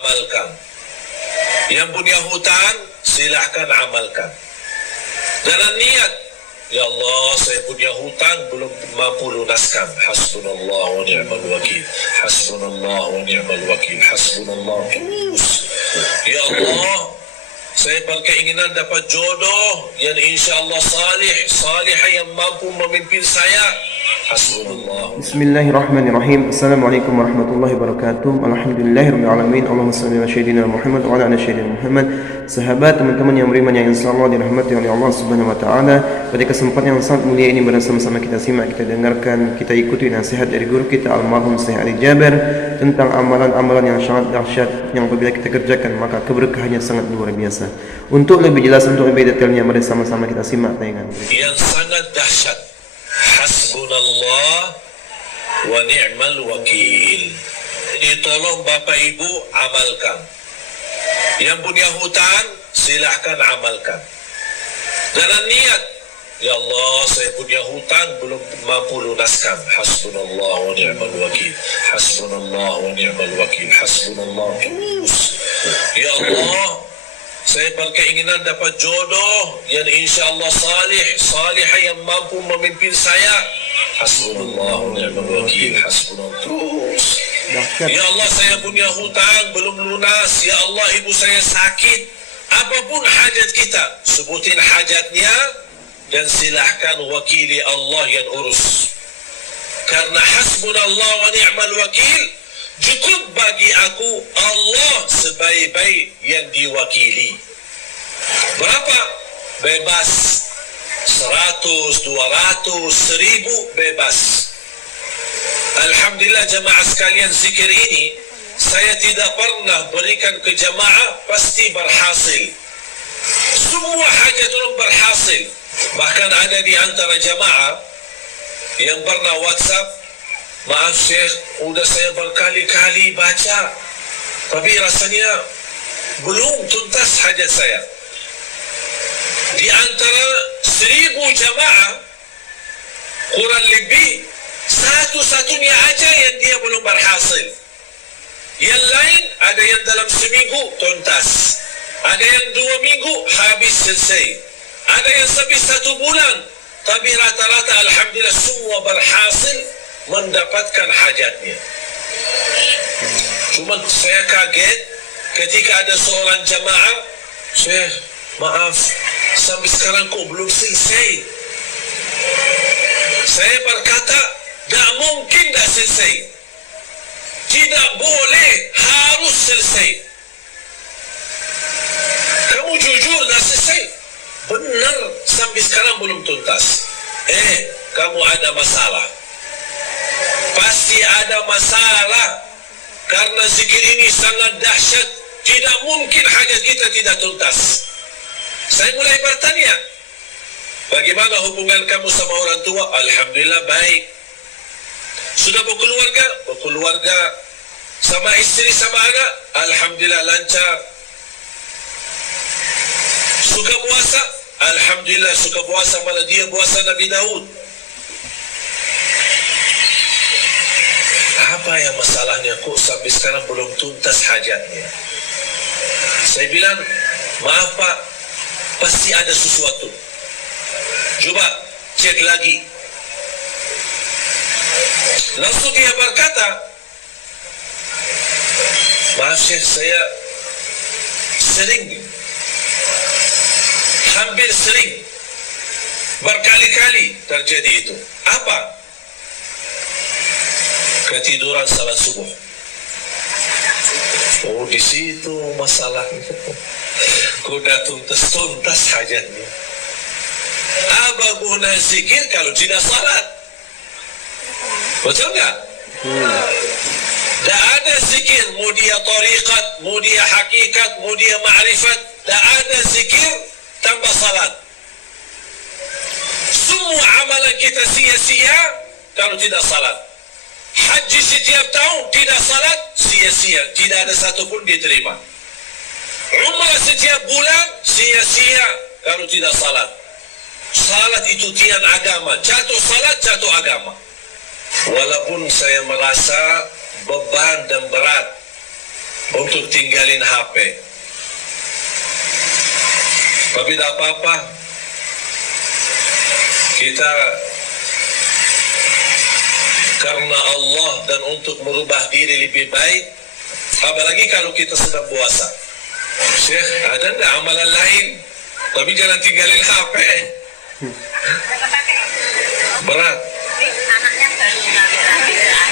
amalkan. Yang punya hutang, silahkan amalkan. Jangan niat, ya Allah saya punya hutang belum mampu lunaskan. Hasbunallah wa ni'mal wakil. Hasbunallah wa ni'mal wakil. Hasbunallah. Terus. Ya Allah, saya berkeinginan dapat jodoh yang insyaAllah salihah yang mampu memimpin saya. Hasbunallah. Bismillahirrahmanirrahim. Assalamualaikum warahmatullahi wabarakatuh. Alhamdulillahirrahmanirrahim. Allahumma salli ala sayyidina Muhammad wa ala sayyidina Muhammad. Sahabat, teman-teman yang beriman yang insyaallah dirahmati oleh Allah Subhanahu wa taala, pada kesempatan yang sangat mulia ini bersama-sama kita simak, kita dengarkan, kita ikuti nasihat dari guru kita almarhum Syekh Ali Jaber tentang amalan-amalan yang sangat dahsyat yang apabila kita kerjakan maka keberkahannya sangat luar biasa. Untuk lebih jelas, untuk lebih detailnya, mari sama-sama kita simak tayangan yang sangat dahsyat. Hasbunallah wa ni'mal wakil. Ini tolong Bapak Ibu amalkan. Yang punya hutang silahkan amalkan. Jangan niat, ya Allah saya punya hutang belum mampu lunaskan. Hasbunallah wa ni'mal wakil. Hasbunallah wa ni'mal wakil. Hasbunallah. Terus. Ya Allah, saya berkeinginan dapat jodoh yang insyaAllah salihah yang mampu memimpin saya. Hasbunallah wa ni'mal wakil. Hasbunallah. Terus. Ya Allah saya punya hutang belum lunas. Ya Allah ibu saya sakit. Apapun hajat kita, sebutin hajatnya dan silahkan wakili Allah yang urus. Karena hasbunallah wa ni'mal wakil, cukup bagi aku Allah sebaik-baik yang diwakili. Berapa? Bebas. 100, 200, 1000 bebas. Alhamdulillah jamaah sekalian, zikir ini saya tidak pernah berikan ke jamaah pasti berhasil. Semua hajat orang berhasil. Bahkan ada di antara jamaah yang pernah WhatsApp, maaf Syekh, udah saya berkali-kali baca, tapi rasanya belum tuntas hajat saya. Di antara 1000 jamaah, kurang lebih satu-satunya aja yang dia belum berhasil. Yang lain ada yang dalam seminggu tuntas, ada yang 2 minggu habis selesai, ada yang sampai 1 bulan. Tapi rata-rata alhamdulillah semua berhasil mendapatkan hajatnya. Cuma saya kaget ketika ada seorang jamaah, Syekh maaf sampai sekarang kok belum selesai. Saya berkata, tak mungkin tak selesai. Tidak boleh, harus selesai. Kamu jujur tak selesai? Benar, sampai sekarang belum tuntas. Kamu ada masalah. Pasti ada masalah. Karena zikir ini sangat dahsyat. Tidak mungkin hajat kita tidak tuntas. Saya mulai bertanya, bagaimana hubungan kamu sama orang tua? Alhamdulillah baik. Sudah berkeluarga? Berkeluarga. Sama istri, sama anak? Alhamdulillah lancar. Suka puasa? Alhamdulillah suka puasa, malah dia puasa Nabi Daud. Apa yang masalahnya kok sampai sekarang belum tuntas hajatnya? Saya bilang, maaf Pak, pasti ada sesuatu. Coba cek lagi. Langsung dia berkata, maaf Syekh, saya hampir sering, berkali-kali terjadi itu. Apa? Ketiduran salat subuh. Oh, di situ masalahnya. Kuda tuntas hajatnya. Apa guna zikir kalau tidak salat? Betul nggak? Tak ada zikir, mau dia tariqat, mau dia hakikat, mau dia ma'rifat, tak ada zikir tanpa salat. Semua amalan kita sia-sia kalau tidak salat. Haji setiap tahun tidak salat, sia-sia, tidak ada satupun diterima. Umrah setiap bulan, sia-sia kalau tidak salat. Salat itu tiang agama, jatuh salat, jatuh agama. Walaupun saya merasa beban dan berat, untuk tinggalin HP. Tapi tidak apa-apa, kita karena Allah dan untuk merubah diri lebih baik, apalagi kalau kita sedang puasa. Syekh, ada enggak amalan lain? Tapi jangan tinggalin HP. Berat.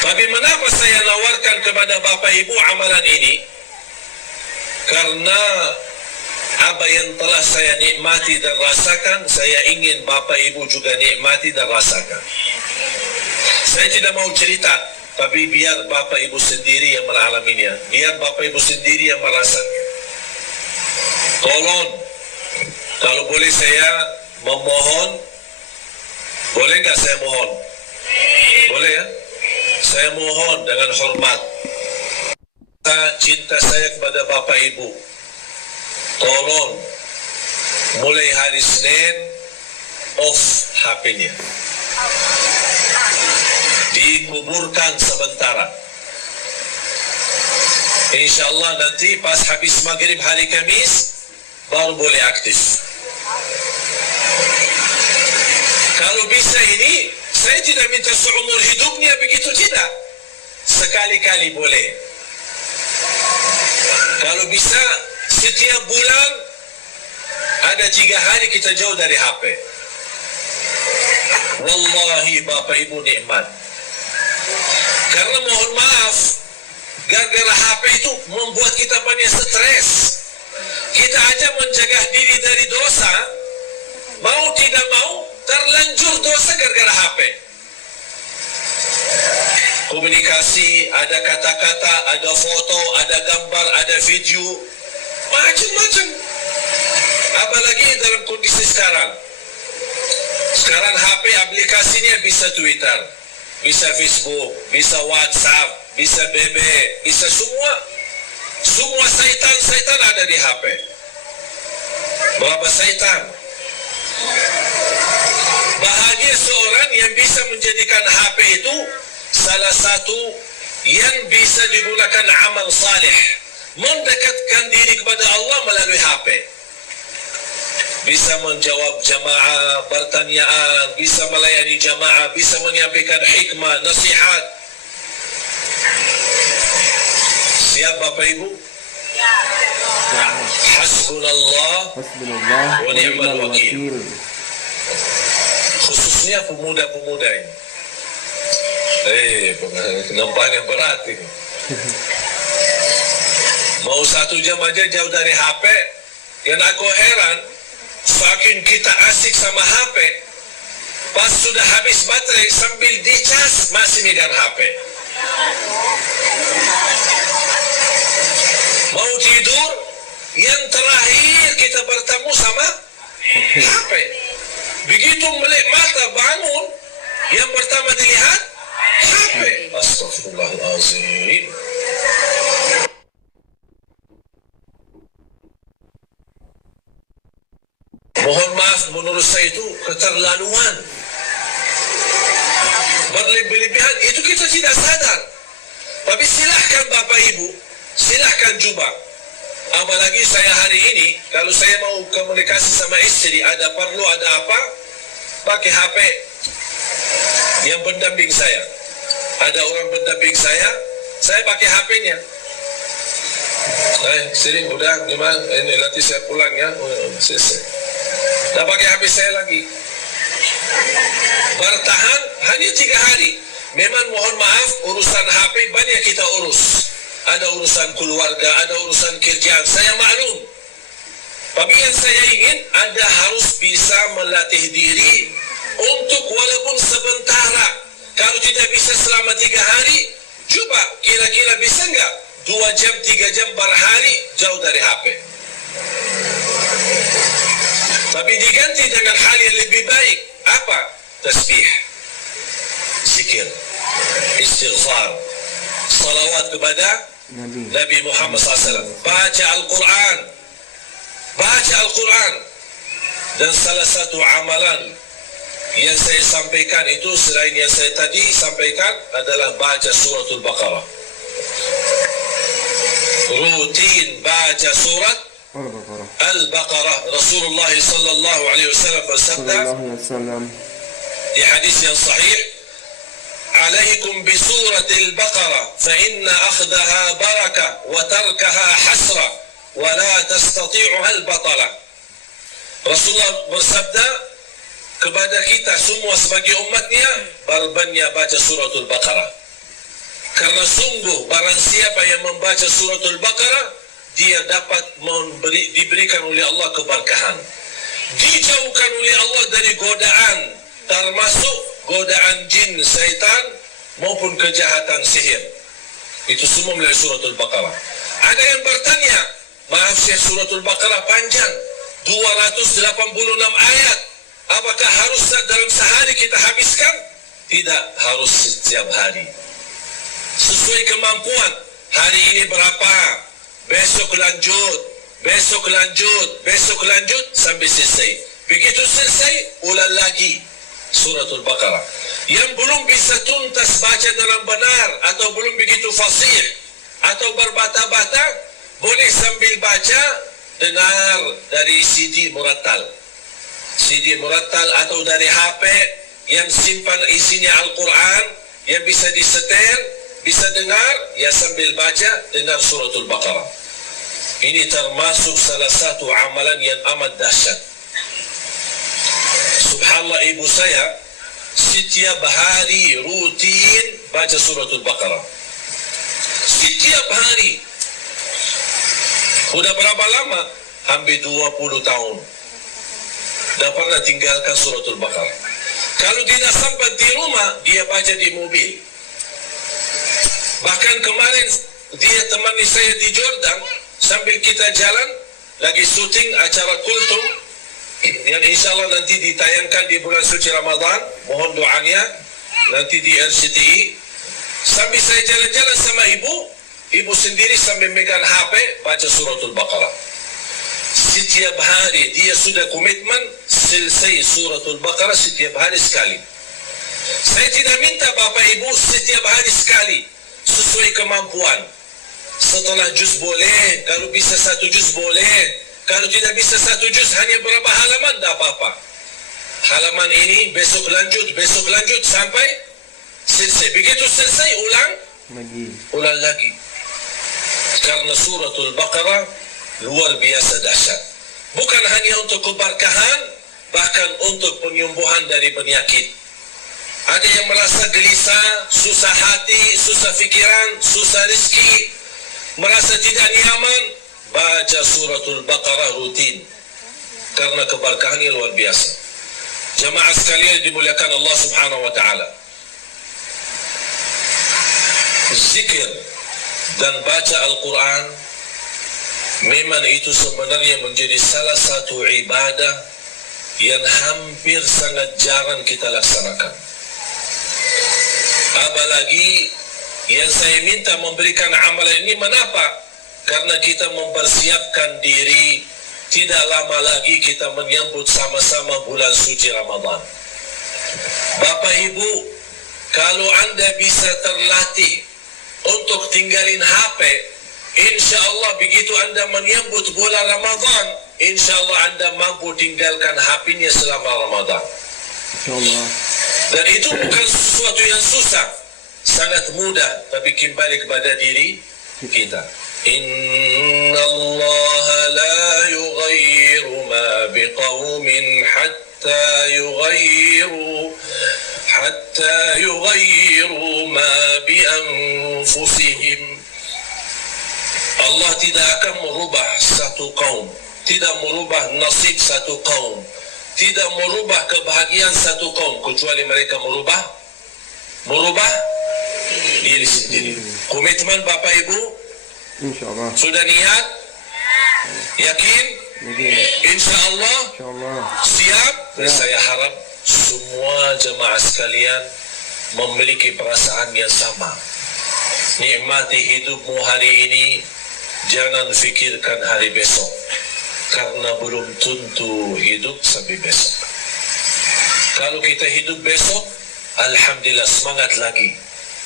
Tapi mengapa saya nawarkan kepada Bapak Ibu amalan ini? Karena apa yang telah saya nikmati dan rasakan, saya ingin Bapak Ibu juga nikmati dan rasakan. Saya tidak mau cerita, tapi biar Bapak Ibu sendiri yang mengalaminya. Biar Bapak Ibu sendiri yang merasakan. Tolong, kalau boleh saya memohon, boleh nggak saya mohon? Boleh ya? Saya mohon dengan hormat. Cinta saya kepada Bapak Ibu, tolong mulai hari Senin off HP-nya, dikuburkan sementara. Insya Allah nanti pas habis maghrib hari Kamis baru boleh aktif. Kalau bisa ini, saya tidak minta seumur hidupnya begitu, tidak. Sekali-kali boleh. Kalau bisa setiap bulan ada 3 hari kita jauh dari HP. Wallahi Bapak Ibu nikmat. Karena mohon maaf, gara-gara HP itu membuat kita banyak stres. Kita aja menjaga diri dari dosa, mau tidak mau terlanjur dosa gara-gara HP. Komunikasi, ada kata-kata, ada foto, ada gambar, ada video, macam-macam. Apalagi dalam kondisi sekarang. Sekarang HP aplikasinya bisa Twitter, bisa Facebook, bisa WhatsApp, bisa BB, bisa semua. Semua syaitan ada di HP. Berapa syaitan? Bahagia seorang yang bisa menjadikan HP itu salah satu yang bisa digunakan amal saleh, mendekatkan diri kepada Allah melalui HP. Bisa menjawab jamaah, pertanyaan, bisa melayani jamaah, bisa menyampaikan hikmah, nasihat. Siap Bapak Ibu? Hasbunallah wa ni'mal wakil. Khususnya pemuda-pemuda ini. Nampaknya berat ini. Mau 1 jam aja jauh dari HP. Yang aku heran, saking kita asik sama HP, pas sudah habis baterai sambil dicas masih megang HP. Mau tidur, yang terakhir kita bertemu sama HP. Begitu melek mata bangun, yang pertama dilihat HP. Astagfirullahaladzim. Mohon maaf, menurut saya itu keterlaluan, berlebih-lebihan. Itu kita tidak sadar. Tapi silahkan Bapak Ibu, silahkan coba. Apalagi saya hari ini, kalau saya mau komunikasi sama istri, ada perlu, ada apa, pakai HP yang pendamping saya. Ada orang pendamping saya pakai HP-nya. Sini udah gimana? Ini nanti saya pulang ya. Selesai. Dah pakai HP saya lagi. Bertahan hanya 3 hari. Memang mohon maaf, urusan HP banyak kita urus. Ada urusan keluarga, ada urusan kerjaan. Saya maklum. Tapi yang saya ingin, Anda harus bisa melatih diri untuk walaupun sementara. Kalau tidak bisa selama 3 hari, coba kira-kira bisa nggak 2 jam, 3 jam per hari jauh dari HP. Tapi diganti dengan hal yang lebih baik. Apa? Tasbih, zikir, istighfar, salawat kepada Nabi Muhammad SAW. Baca Al-Quran. Baca Al-Quran. Dan salah satu amalan yang saya sampaikan itu, selain yang saya tadi sampaikan, adalah baca suratul Baqarah. rutin baca surat Al-Baqarah. Al-Baqarah. Rasulullah sallallahu alaihi wasallam bersabda Sallallahu alaihi wasallam. di hadis yang sahih, "Alaikum bi suratil Baqarah fa inna akhdaha barakah wa tarkaha hasra wa la tastati'uha al-batala." Rasulullah bersabda kepada kita semua sebagai umatnya, berbanyak baca suratul Baqarah. Karena sungguh barang siapa yang membaca suratul Baqarah, dia dapat diberikan oleh Allah keberkahan. Dijauhkan oleh Allah dari godaan, termasuk godaan jin, syaitan maupun kejahatan sihir. Itu semua melalui suratul Baqarah. Ada yang bertanya, maaf Syekh, suratul Baqarah panjang, 286 ayat. Apakah harus dalam sehari kita habiskan? Tidak harus setiap hari. Sesuai kemampuan. Hari ini berapa? Besok lanjut. Besok lanjut. Besok lanjut sampai selesai. Begitu selesai, ulang lagi suratul Baqarah. Yang belum bisa tuntas baca dengan benar atau belum begitu fasih atau berbata-bata, boleh sambil baca dengar dari CD murattal. CD murattal atau dari HP yang simpan isinya Al-Quran, yang bisa disetel, bisa dengar, ya sambil baca dengar suratul Baqarah. Ini termasuk salah satu amalan yang amat dahsyat. Subhanallah, ibu saya setiap hari rutin baca suratul Baqarah. Setiap hari. Sudah berapa lama? Hampir 20 tahun. Dah pernah tinggalkan suratul Baqarah. Kalau tidak sempat di rumah, dia baca di mobil. Bahkan kemarin dia temani saya di Jordan, sambil kita jalan lagi syuting acara Kultum yang insya Allah nanti ditayangkan di bulan suci Ramadan. Mohon doanya nanti di RCTI. Sambil saya jalan-jalan sama ibu sendiri sambil megang HP baca suratul Baqarah. Setiap hari dia sudah komitmen selesai suratul Baqarah setiap hari sekali. Saya tidak minta bapak ibu setiap hari sekali, sesuai kemampuan. Setelah juz boleh, kalau bisa 1 juz boleh, kalau tidak bisa 1 juz hanya berapa halaman, tak apa-apa. Halaman ini besok lanjut sampai selesai. Begitu selesai ulang lagi. Karena suratul Baqarah luar biasa dahsyat. Bukan hanya untuk keberkahan, bahkan untuk penyembuhan dari penyakit. Ada yang merasa gelisah, susah hati, susah fikiran, susah rezeki, merasa tidak nyaman, baca suratul Baqarah rutin. Karena keberkahannya luar biasa. Jamaah sekalian dimuliakan Allah Subhanahu wa taala. Zikir dan baca Al-Quran memang itu sebenarnya menjadi salah satu ibadah yang hampir sangat jarang kita laksanakan. Apalagi yang saya minta memberikan amalan ini, kenapa? Karena kita mempersiapkan diri, tidak lama lagi kita menyambut sama-sama bulan suci Ramadan. Bapak Ibu, kalau Anda bisa terlatih untuk tinggalin HP, insya Allah begitu Anda menyambut bulan Ramadan, insya Allah Anda mampu tinggalkan HP-nya selama Ramadan. InsyaAllah. Dan itu bukan sesuatu yang susah, sangat mudah, tapi kembali kepada diri kita. Inna Allah la yughayyiru ma biqawmin hatta yughayyiru ma bi anfusihim. Allah tidak akan merubah satu kaum, tidak merubah nasib satu kaum, tidak merubah kebahagiaan satu kaum, kecuali mereka merubah diri sendiri. Komitmen Bapak Ibu InsyaAllah. sudah niat, yakin, InsyaAllah siap. Dan saya harap semua jemaah sekalian memiliki perasaan yang sama. Nikmati hidupmu hari ini, jangan fikirkan hari besok, karena belum tentu hidup sampai besok. Kalau kita hidup besok, alhamdulillah, semangat lagi,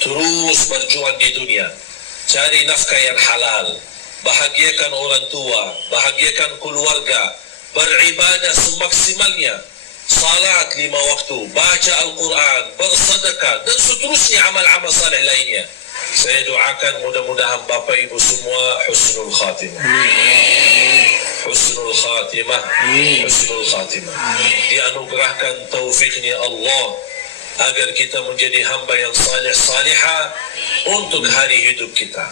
terus berjuang di dunia, cari nafkah yang halal, bahagiakan orang tua, bahagiakan keluarga, beribadah semaksimalnya, salat 5 waktu, baca Al-Quran, bersedekah, dan seterusnya amal-amal saleh lainnya. Saya doakan mudah-mudahan Bapak Ibu semua husnul khatimah. Husnul khatimah. Husnul khatimah. Dianugerahkan taufiknya Allah agar kita menjadi hamba yang saleh salihah untuk hari hidup kita,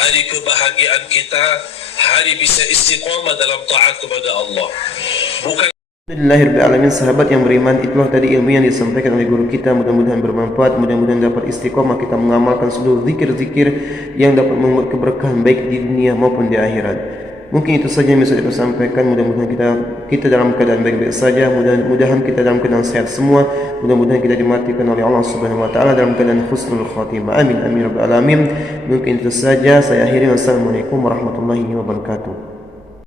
hari kebahagiaan kita, hari bisa istiqamah dalam taat kepada Allah. Bukan Alhamdulillahirrahmanirrahim. Sahabat yang beriman, itulah tadi ilmu yang disampaikan oleh guru kita. Mudah-mudahan bermanfaat, mudah-mudahan dapat istiqomah kita mengamalkan seluruh zikir-zikir yang dapat membuat keberkahan baik di dunia maupun di akhirat. Mungkin itu saja yang bisa kita sampaikan. Mudah-mudahan kita dalam keadaan baik-baik saja. Mudah-mudahan kita dalam keadaan sehat semua. Mudah-mudahan kita dimatikan oleh Allah Subhanahu wa taala dalam keadaan husnul khatimah. Amin amin rabbal alamin. Mungkin itu saja saya akhiri. Wassalamualaikum warahmatullahi wabarakatuh.